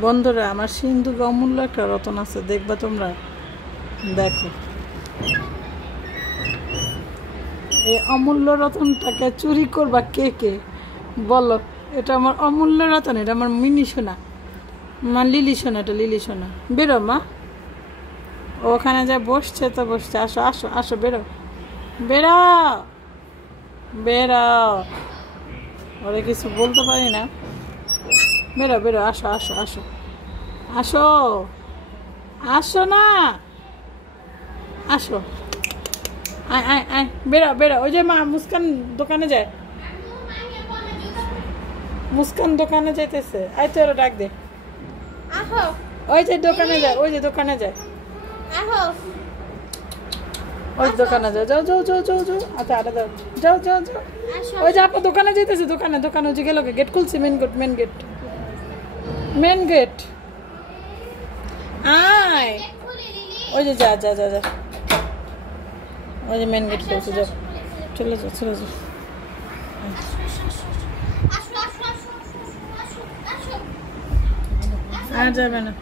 বন্ধুরা, আমার সিন্ধুকে অমূল্য একটা রতন আছে, দেখবা তোমরা। দেখো, এই অমূল্য রতনটাকে চুরি করবা কে কে বলো? এটা আমার অমূল্য রতন, এটা আমার মিনি সোনা, মা লিলি সোনা, এটা লিলি সোনা। বেরো মা, ওখানে যা বসছে তো বসছে। আসো আসো আসো, বেরো বেরো বেরো, ওরা কিছু বলতে পারি না। বেরো বেরো, আসো আসো আসো আসো আসো না, আসো, আয় আয় আয়, বেরো বেরো। ওই যে মা মুস্কান দোকানে যায়, মুস্কান দোকানে যাইতেছে। আয় তো, ওরা ডাক দে। ওই যে দোকানে যায়, ওই যে দোকানে যায়, ওই দোকানে যাও, যাও যাও যাও যাও যাও। আচ্ছা, আরে যাও যাও যাও যাও। ওই যে আপু দোকানে যাইতেছে, দোকানে দোকানে। ওই যে গেল, গেট খুলছি, main gate, main gate, main gate. আয়, ওই যে যা যা যা যা, ওই যে মেন গেট খুলছে, যাও, চলে যাও চলে যাও। আর যাবে না।